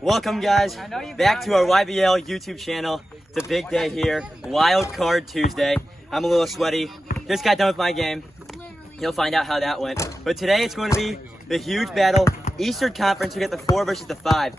Welcome, guys, back to our YBL YouTube channel. It's a big day here, Wild Card Tuesday. I'm a little sweaty. Just got done with my game. You'll find out how that went. But today it's going to be the huge battle, Eastern Conference. We got the 4 versus the 5.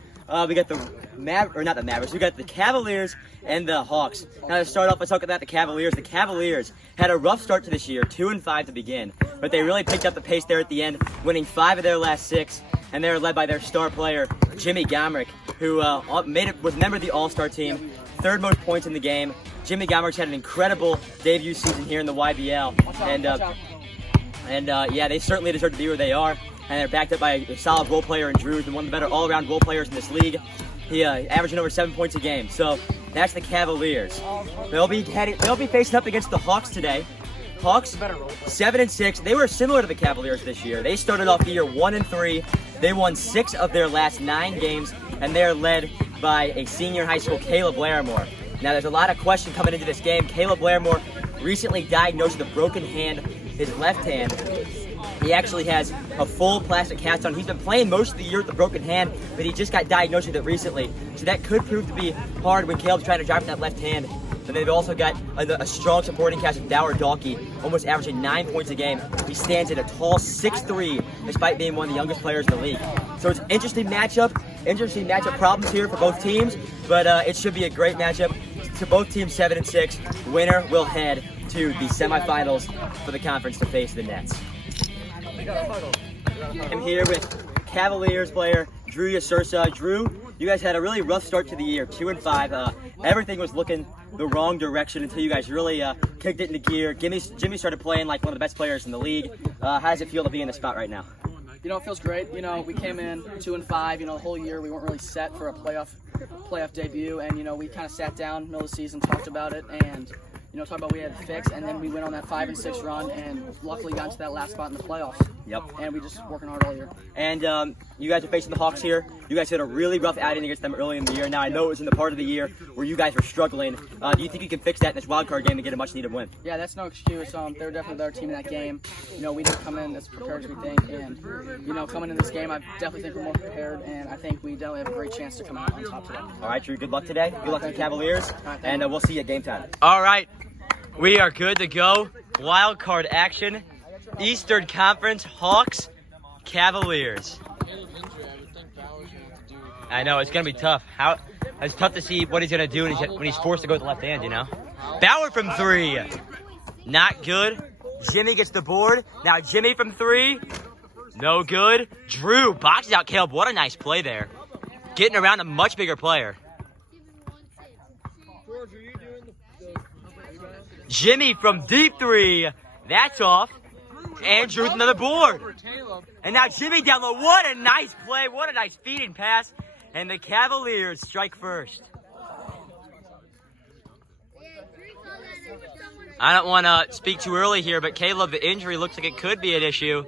We got the not the Mavericks. We got the Cavaliers and the Hawks. Now to start off, let's talk about the Cavaliers. The Cavaliers had a rough start to this year, 2-5 to begin, but they really picked up the pace there at the end, winning 5 of their last 6. And they're led by their star player, Jimmy Gomrick, who was a member of the All-Star team, 3rd most points in the game. Jimmy Gomrick's had an incredible debut season here in the YBL, and yeah, they certainly deserve to be where they are. And they're backed up by a solid role player in Drew, and one of the better all-around role players in this league. He averaging over 7 points a game. So that's the Cavaliers. They'll be facing up against the Hawks today. Hawks 7-6. They were similar to the Cavaliers this year. They started off the year 1-3. They won 6 of their last 9 games, and they're led by a senior in high school, Caleb Larimore. Now, there's a lot of question coming into this game. Caleb Larimore recently diagnosed with a broken hand, his left hand. He actually has a full plastic cast on. He's been playing most of the year with the broken hand, but he just got diagnosed with it recently. So that could prove to be hard when Caleb's trying to drive with that left hand. And they've also got a strong supporting cast of Dower Dalkey, almost averaging 9 points a game. He stands at a tall 6'3", despite being one of the youngest players in the league. So it's an interesting matchup problems here for both teams, but it should be a great matchup. To both teams 7-6, winner will head to the semifinals for the conference to face the Nets. I'm here with Cavaliers player Drew Yasursa. Drew, you guys had a really rough start to the year, 2-5. Everything was looking the wrong direction until you guys really kicked it into gear. Jimmy started playing like one of the best players in the league. How does it feel to be in this spot right now? You know, it feels great. You know, we came in 2-5. You know, the whole year we weren't really set for a playoff debut, and you know, we kind of sat down middle of the season, talked about it, and you know, talked about we had to fix, and then we went on that 5-6 run, and luckily got into that last spot in the playoffs. Yep. And we just working hard all year. And you guys are facing the Hawks here. You guys had a really rough outing against them early in the year. Now I know it was in the part of the year where you guys were struggling. Do you think you can fix that in this wild card game and get a much needed win? Yeah, that's no excuse. They were definitely the better team in that game. You know, we didn't come in as prepared as we think, and you know, coming in this game, I definitely think we're more prepared, and I think we definitely have a great chance to come out on top today. All right, Drew. Good luck today. Good luck to the Cavaliers, and we'll see you at game time. All right. We are good to go. Wild card action. Eastern Conference, Hawks, Cavaliers. I know, it's going to be tough. It's tough to see what he's going to do when he's forced to go with the left hand, you know? Bauer from 3. Not good. Jimmy gets the board. Now Jimmy from 3. No good. Drew boxes out Caleb. What a nice play there. Getting around a much bigger player. Jimmy from deep 3. That's off. And Drew with another board. And now Jimmy down low. What a nice play. What a nice feeding pass. And the Cavaliers strike first. I don't want to speak too early here, but Caleb, the injury looks like it could be an issue.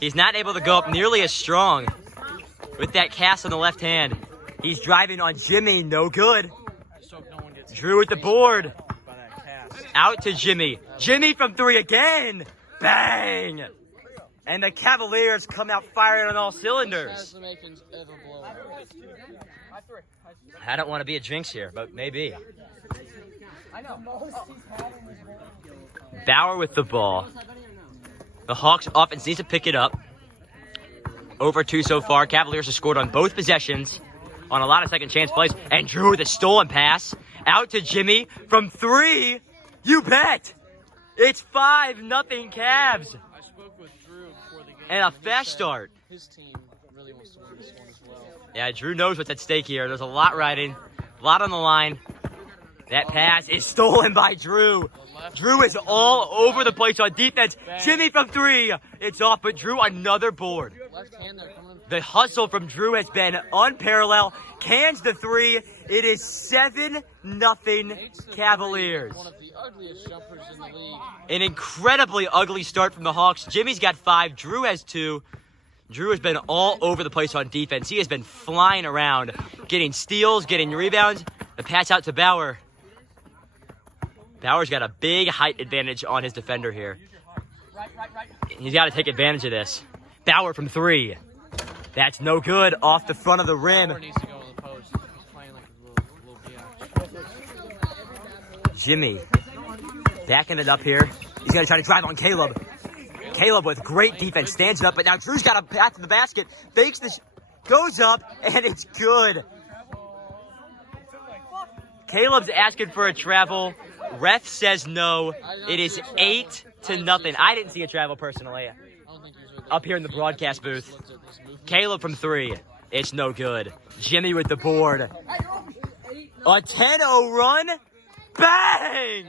He's not able to go up nearly as strong with that cast on the left hand. He's driving on Jimmy. No good. Drew with the board. Out to Jimmy. Jimmy from 3 again. Bang! And the Cavaliers come out firing on all cylinders. I don't want to be a jinx here, but maybe. Bauer with the ball. The Hawks offense needs to pick it up. Over 2 so far. Cavaliers have scored on both possessions on a lot of second chance plays. And Drew with a stolen pass. Out to Jimmy from 3. You bet! It's 5-0 Cavs. I spoke with Drew before the game. And a fast start. His team really wants to win this one as well. Yeah, Drew knows what's at stake here. There's a lot riding, a lot on the line. That pass is stolen by Drew. Drew is all over the place on defense. Jimmy from 3. It's off, but Drew another board. Left hand there coming. The hustle from Drew has been unparalleled. Cans the 3. It is 7-0 Cavaliers. One of the ugliest jumpers in the league. An incredibly ugly start from the Hawks. Jimmy's got 5. Drew has 2. Drew has been all over the place on defense. He has been flying around, getting steals, getting rebounds. The pass out to Bauer. Bauer's got a big height advantage on his defender here. He's got to take advantage of this. Bauer from 3. That's no good. Off the front of the rim. Bauer needs to go in the post. He's playing like a little biatch. Jimmy backing it up here. He's going to try to drive on Caleb. Caleb with great defense stands it up, but now Drew's got a path to the basket. Fakes this, goes up, and it's good. Caleb's asking for a travel. Ref says no. It is 8-0. I didn't see a travel personally. Up here in the broadcast booth. Caleb from 3. It's no good. Jimmy with the board. A 10-0 run. Bang!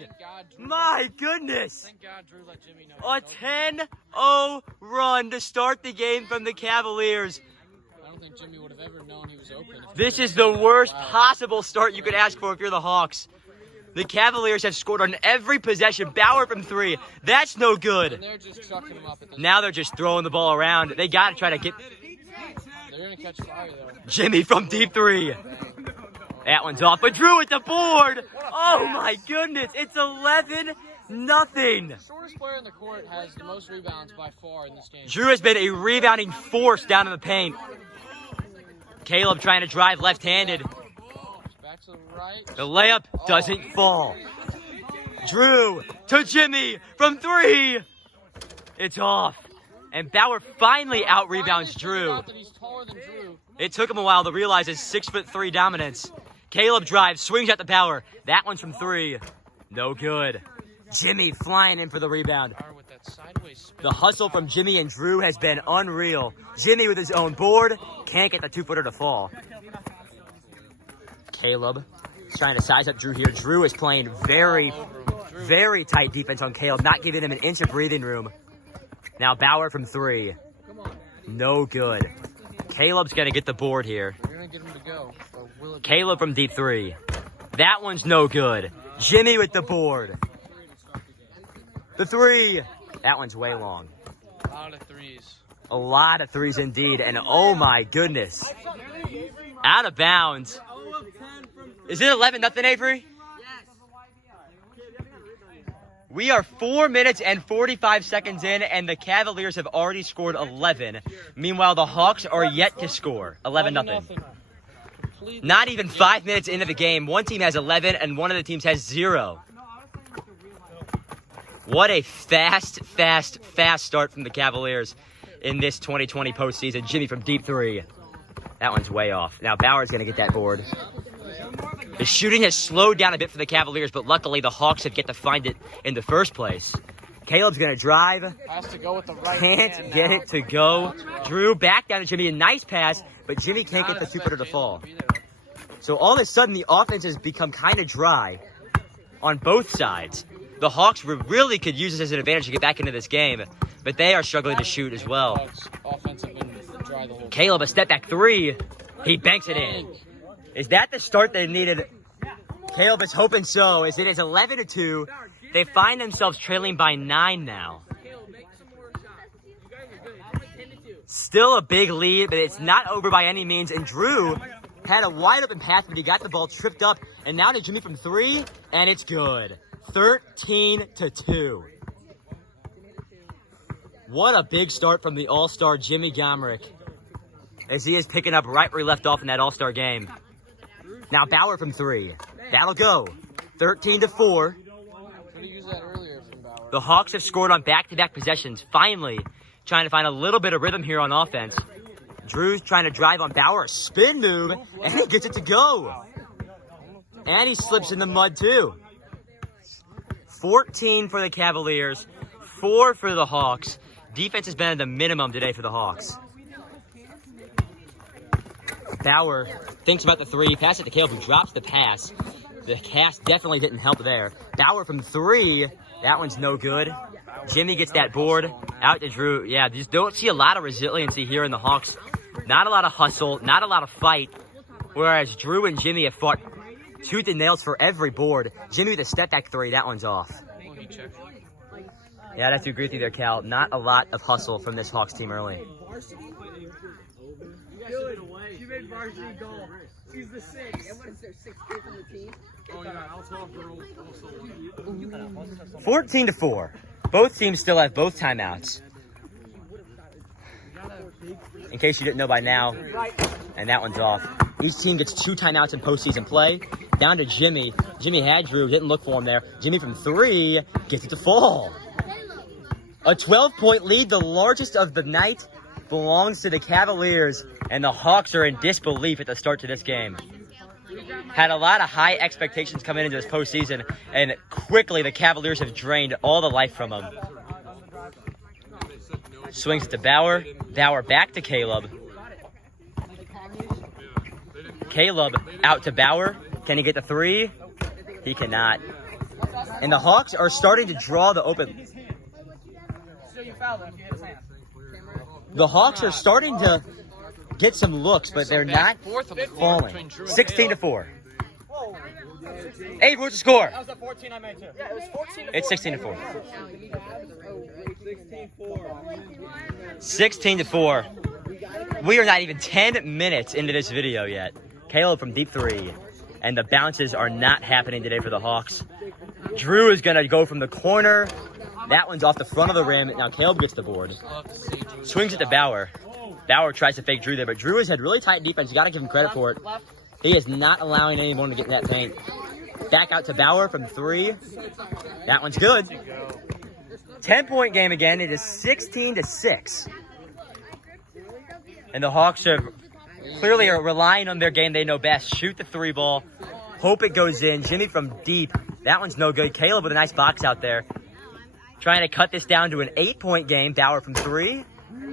My goodness. Thank God Drew let Jimmy know. A 10-0 run to start the game from the Cavaliers. I don't think Jimmy would have ever known he was open. This is the worst possible start you could ask for if you're the Hawks. The Cavaliers have scored on every possession. Bauer from 3. That's no good. And they're just chucking him up at this Now they're just throwing the ball around. They got to try to get They're going to catch fire, though. Jimmy from deep 3. That one's off, but Drew with the board. Oh my goodness, it's 11-0. The shortest player in the court has the most rebounds by far in this game. Drew has been a rebounding force down in the paint. Caleb trying to drive left-handed. Back to the right. The layup doesn't fall. Drew to Jimmy from 3. It's off. And Bauer finally out-rebounds Drew. Out that he's taller than Drew. It took him a while to realize his 6'3" dominance. Caleb drives, swings at the Bauer. That one's from 3. No good. Jimmy flying in for the rebound. Bauer with that sideways spin. The hustle from Jimmy and Drew has been unreal. Jimmy with his own board. Can't get the 2-footer to fall. Caleb is trying to size up Drew here. Drew is playing very tight defense on Caleb, not giving him an inch of breathing room. Now Bauer from 3. No good. Caleb's going to get the board here. You're going to get him to go. But will it Caleb from deep 3. That one's no good. Jimmy with the board. The 3. That one's way long. a lot of threes? A lot of 3s indeed. And oh my goodness. Out of bounds. Is it 11-0, Avery? We are 4 minutes and 45 seconds in, and the Cavaliers have already scored 11. Meanwhile, the Hawks are yet to score 11-0. Not even 5 minutes into the game, one team has 11 and one of the teams has 0. What a fast start from the Cavaliers in this 2020 postseason. Jimmy from deep 3. That one's way off. Now Bauer's going to get that board. The shooting has slowed down a bit for the Cavaliers, but luckily the Hawks have yet to find it in the first place. Caleb's going to drive. Has to go with the right Can't hand get now. it to go. Drew back down to Jimmy. A nice pass, but Jimmy can't get the 2-footer to fall. So all of a sudden, the offense has become kind of dry on both sides. The Hawks really could use this as an advantage to get back into this game, but they are struggling to shoot as well. Hawks offense have been dry the whole Caleb, a step back 3. He banks it in. Is that the start they needed? Caleb is hoping so, as it is 11-2. They find themselves trailing by 9 now. Still a big lead, but it's not over by any means. And Drew had a wide open pass, but he got the ball tripped up. And now to Jimmy from 3, and it's good. 13-2. What a big start from the All-Star Jimmy Gomrick, as he is picking up right where he left off in that All-Star game. Now Bauer from 3. That'll go. 13-4. Could use that earlier from Bauer. The Hawks have scored on back-to-back possessions. Finally, trying to find a little bit of rhythm here on offense. Drew's trying to drive on Bauer. Spin move, and he gets it to go. And he slips in the mud, too. 14 for the Cavaliers. 4 for the Hawks. Defense has been at the minimum today for the Hawks. Bauer thinks about the 3. Pass it to Caleb, who drops the pass. The cast definitely didn't help there. Bauer from 3. That one's no good. Jimmy gets that board. Out to Drew. Yeah, just don't see a lot of resiliency here in the Hawks. Not a lot of hustle. Not a lot of fight. Whereas Drew and Jimmy have fought tooth and nails for every board. Jimmy with a step back 3. That one's off. Yeah, I'd have to agree with you there, Cal. Not a lot of hustle from this Hawks team early. She made varsity goal. She's the 6. And what is there, 6 kids on the team? Oh, yeah, I'll talk for 14-4. Both teams still have both timeouts. in case you didn't know by now. And that one's off. Each team gets 2 timeouts in postseason play. Down to Jimmy. Jimmy had Drew, didn't look for him there. Jimmy from 3 gets it to fall. A 12-point lead, the largest of the night, belongs to the Cavaliers, and the Hawks are in disbelief at the start to this game. Had a lot of high expectations coming into this postseason, and quickly the Cavaliers have drained all the life from them. Swings it to Bauer. Bauer back to Caleb. Caleb out to Bauer. Can he get the 3? He cannot. And the Hawks are starting to draw the open. The Hawks are starting to get some looks, but they're not falling. 16-4. Hey, what's the score? That was a 14 I made too. Yeah, it was 14 It's 16-4. 16-4. We are not even 10 minutes into this video yet. Caleb from deep 3. And the bounces are not happening today for the Hawks. Drew is going to go from the corner. That one's off the front of the rim. Now Caleb gets the board. Swings it to Bauer. Bauer tries to fake Drew there, but Drew has had really tight defense. You got to give him credit for it. He is not allowing anyone to get in that paint. Back out to Bauer from 3. That one's good. 10-point game again. It is 16-6. And the Hawks are clearly relying on their game they know best. Shoot the 3 ball. Hope it goes in. Jimmy from deep. That one's no good. Caleb with a nice box out there. Trying to cut this down to an 8-point game. Bauer from 3.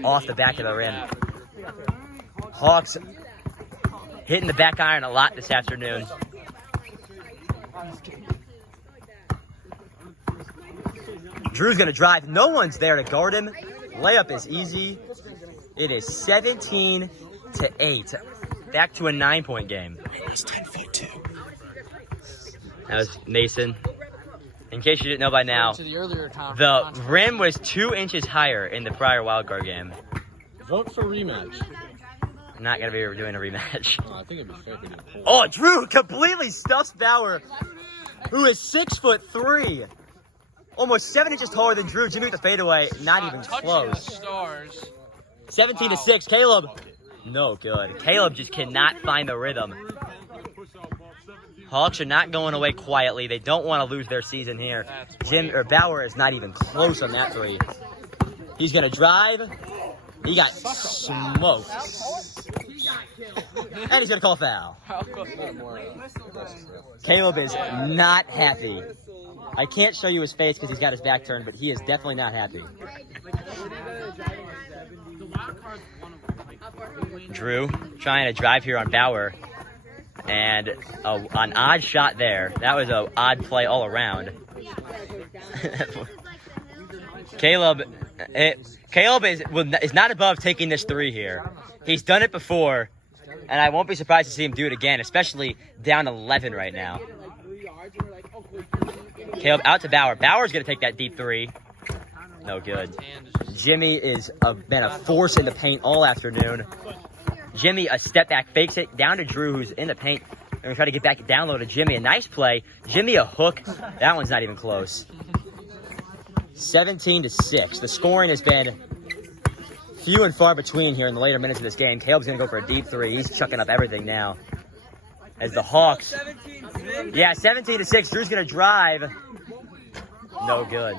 Off the back of the rim. Hawks hitting the back iron a lot this afternoon. Drew's going to drive. No one's there to guard him. Layup is easy. It is 17-8. Back to a 9-point game. He's 10'2". That was Mason. In case you didn't know by now, To the earlier the rim was 2 inches higher in the prior wildcard game. Vote for rematch. I'm not going to be doing a rematch. I think it'd be fair if we did. Oh, Drew completely stuffs Bauer, who is 6'3". Almost 7 inches taller than Drew. Jimmy with the fadeaway, not even close. Stars. 17-6. Caleb, no good. Caleb just cannot find the rhythm. Hawks are not going away quietly. They don't want to lose their season here. Bauer is not even close on that 3. He's gonna drive. He got smoked. And he's gonna call a foul. Caleb is not happy. I can't show you his face because he's got his back turned, but he is definitely not happy. Drew trying to drive here on Bauer. And an odd shot there. That was an odd play all around. Caleb is not above taking this 3 here. He's done it before, and I won't be surprised to see him do it again, especially down 11 right now. Caleb out to Bauer. Bauer's going to take that deep 3. No good. Jimmy is been a force in the paint all afternoon. Jimmy, a step back, fakes it down to Drew, who's in the paint. And we try to get back down low to Jimmy. A nice play. Jimmy, a hook. That one's not even close. 17-6. The scoring has been few and far between here in the later minutes of this game. Caleb's going to go for a deep 3. He's chucking up everything now. As the Hawks. Yeah, 17-6. Drew's going to drive. No good.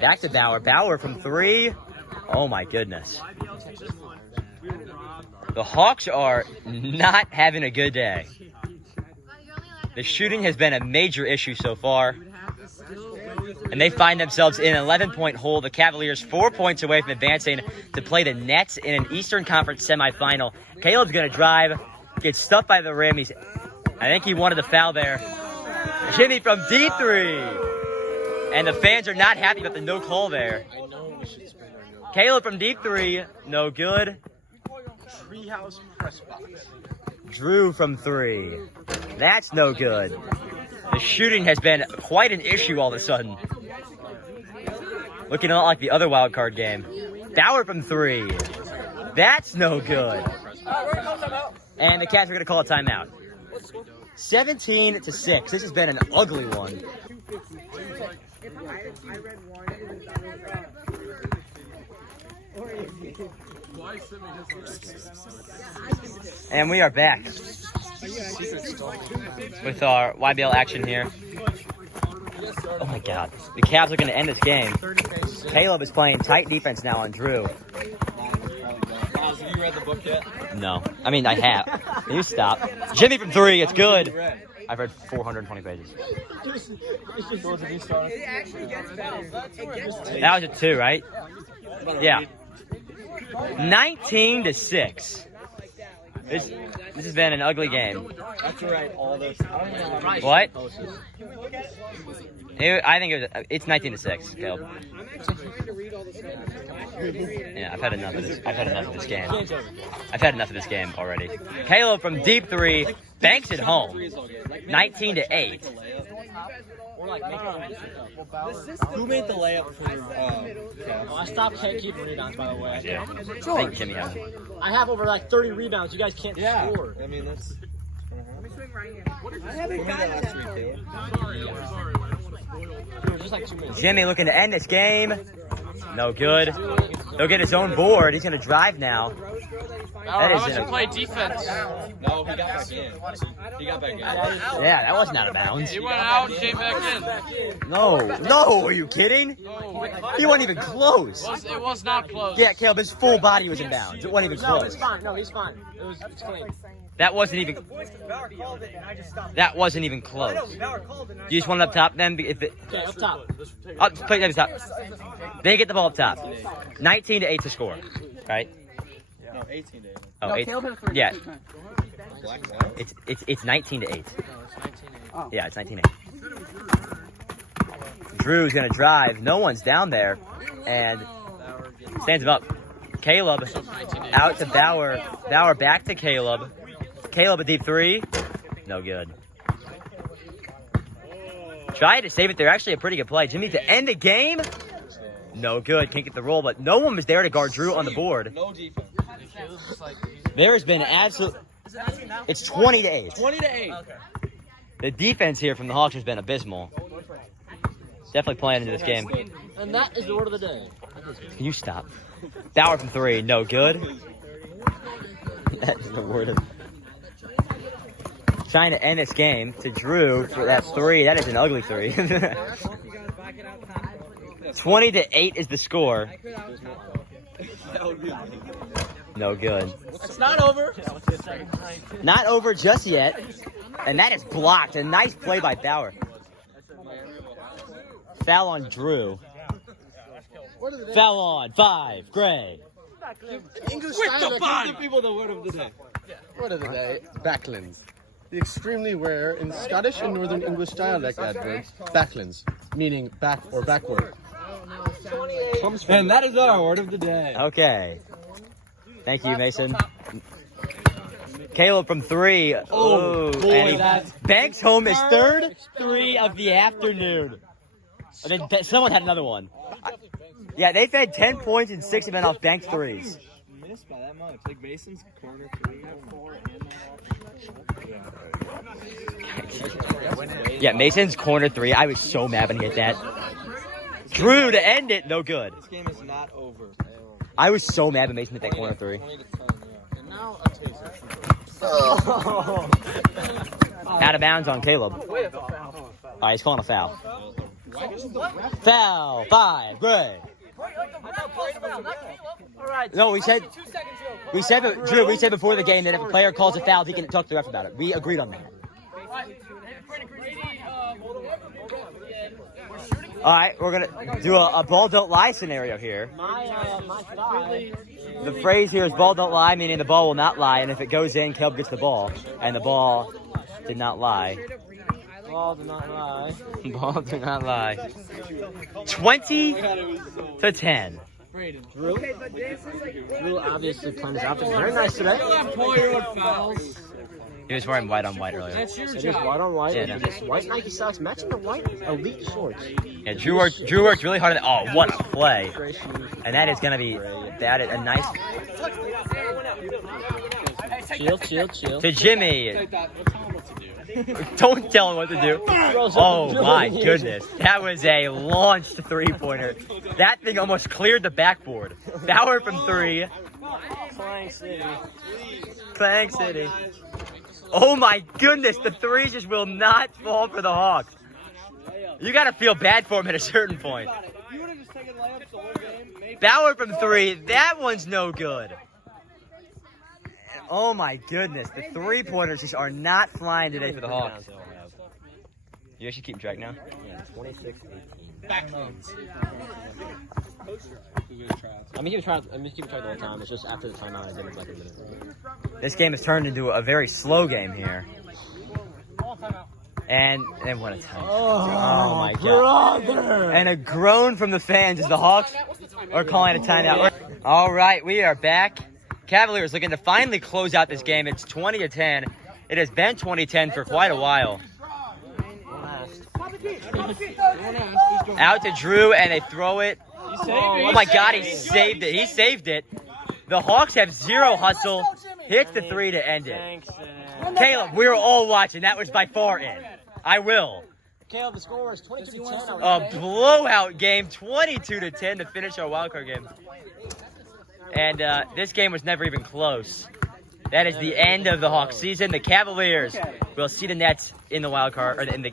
Back to Bauer. Bauer from 3. Oh my goodness. The Hawks are not having a good day. The shooting has been a major issue so far. And they find themselves in an 11-point hole. The Cavaliers 4 points away from advancing to play the Nets in an Eastern Conference semifinal. Caleb's going to drive. Gets stuffed by the rim. I think he wanted the foul there. Jimmy from deep 3. And the fans are not happy about the no call there. Caleb from deep 3, no good. Treehouse press box. Drew from 3. That's no good. The shooting has been quite an issue all of a sudden. Looking a lot like the other wild card game. Bauer from 3. That's no good. And the Cavs are going to call a timeout. 17-6. This has been an ugly one. And we are back with our YBL action here. Oh my God. The Cavs are going to end this game. Caleb is playing tight defense now on Drew. Have you read the book yet? No. I mean, I have. Can you stop? Jimmy from 3. It's good. I've read 420 pages. That was a 2, right? Yeah. 19-6. This has been an ugly game. That's right. All those. What? I think it's 19-6, Caleb. Yeah, I've had enough of this. I've had enough of this game. I've had enough of this game already. Caleb from deep 3 banks it home. 19-8. Who made the layup for Cavs? I stopped keeping rebounds, by the way. Yeah. I think Jimmy has it. I have over like 30 rebounds. You guys can't score. I mean, that's. Just like 2 minutes. Jimmy looking to end this game. No good. He'll get his own board. He's going to drive now. That is play defense. No, he got back in. He got back in. Yeah, that wasn't out of bounds. He went out and came back in. No, are you kidding? No. He wasn't even close. It was not close. Yeah, Caleb, his full body was in bounds. It wasn't even No, close. it's fine. No, he's fine. It's clean. That wasn't even. That wasn't even close. You just want it up top then? If it, Okay, up top. play it up top. They get the ball up top. 19-8 to score, right? No, 18 to 8. Oh, No, eight- Caleb hit a 3. yeah. Black and white. It's 19-8. Oh. Yeah, it's 19-8. Drew's gonna drive. No one's down there, and stands him up. Caleb out to Bauer. Bauer back to Caleb. Caleb a deep 3. No good. Tried to save it there. Actually, a pretty good play. Jimmy to end the game. No good. Can't get the roll, but no one was there to guard Drew on the board. No defense. There's been absolute. It's 20-8. 20 to 8. The defense here from the Hawks has been abysmal. Definitely playing into this game. And that is the word of the day. Can you stop? Bauer from 3. No good. That is the word of. Trying to end this game to Drew for that 3. That is an ugly 3. 20-8 is the score. No good. It's not over. Not over just yet. And that is blocked. A nice play by Bauer. Foul on Drew. Foul on 5. Gray. English style. Give people the word of the day. Word of the day, backlands. The extremely rare in Scottish and Northern English dialect adverb, backlands, meaning back or backward. And that is our word of the day. Okay. Thank you, Mason. Caleb from 3. Oh, boy, and he that's- banks home his third 3 of the afternoon. And then someone had another one. Yeah, they've had 10 points and 6 have been off banked 3s. Missed by that much. Like Mason's corner 3. Yeah, Mason's corner 3. I was so mad when he hit that. Drew to end it. No good. This game is not over. I was so mad when Mason hit that corner 3. 20 to 10, yeah. And now a taser. Out of bounds on Caleb. All right, he's calling a foul. Foul. 5. Gray. No, we said Drew. We said before the game that if a player calls a foul, he can talk to the ref about it. We agreed on that. All right, we're gonna do a ball don't lie scenario here. My guy. The phrase here is ball don't lie, meaning the ball will not lie, and if it goes in, Caleb gets the ball, and the ball did not lie. Ball did not lie. Ball did not lie. 20 to 10. Drew obviously planned his outfit very nice today. He was wearing white on white earlier. It is white on white. Yeah, no. Just white Nike socks matching the white elite shorts. Yeah, Drew worked really hard. Oh, what a play! And that is gonna be a nice Chill. to Jimmy. Don't tell him what to do. Oh my goodness. That was a launched three-pointer. That thing almost cleared the backboard. Bauer from 3. Clang City. Clang City. Oh my goodness, the threes just will not fall for the Hawks. You gotta feel bad for him at a certain point. You would have just taken layups the whole game. Maybe. Bauer from 3, that one's no good. Oh my goodness, the three-pointers just are not flying today for the Hawks. You actually keep track now? Yeah, 26-18. I'm just keeping track the whole time. It's just after the timeout, I did it like a minute. This game has turned into a very slow game here. And what a time. Oh my god. And a groan from the fans as the Hawks are calling a timeout. All right, we are back. Cavaliers looking to finally close out this game. It's 20-10. It has been 20-10 for quite a while. Out to Drew, and they throw it. Oh my god, he saved it. He saved it. The Hawks have zero hustle. Hits the 3 to end it. Caleb, we were all watching. That was by far in. I will. Caleb, the score is 22-10. A blowout game, 22-10 to finish our wildcard game. And this game was never even close. That is the end of the Hawks season. The Cavaliers will see the Nets in the wildcard, or in the